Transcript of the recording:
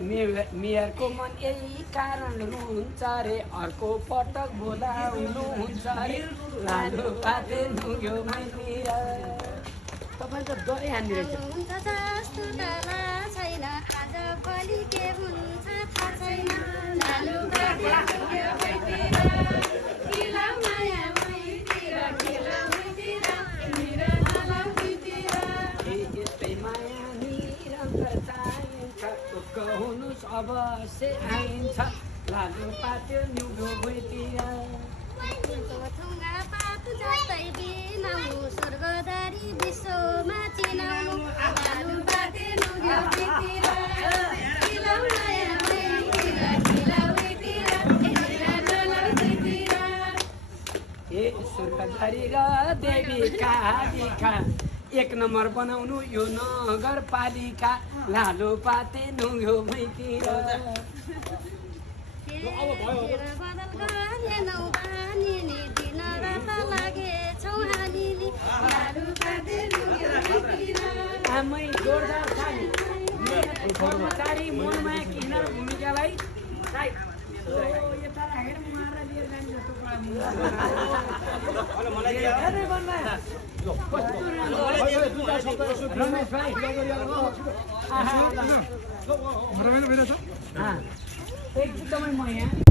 मेयरको मन यही कारण रुन्छ रे अर्को पटक बोलाउनुहुन्छ रे लालु पाते नुग्यो मैतिर तपाईँ त डरै हान्ने रहेछ हुनुस् अवश्य आइन्छ लालु पात्यो नुग्यो भुइँतिर स्वर्गदारी विश्वमा चिनाउनु लालु पाते नुग्यो भुइँतिर ए स्वर्गदारी र देवी कालिका एक नम्बर बनाउनु यो नगरपालिका लालु पाते नुग्यो भुइँतिर आमै जोरदार ताली कर्मचारी मनमाया किन्नर भूमिकालाई यता राखेर मारेर लिएर जाने जस्तो रमेश भाइ एकदमै म यहाँ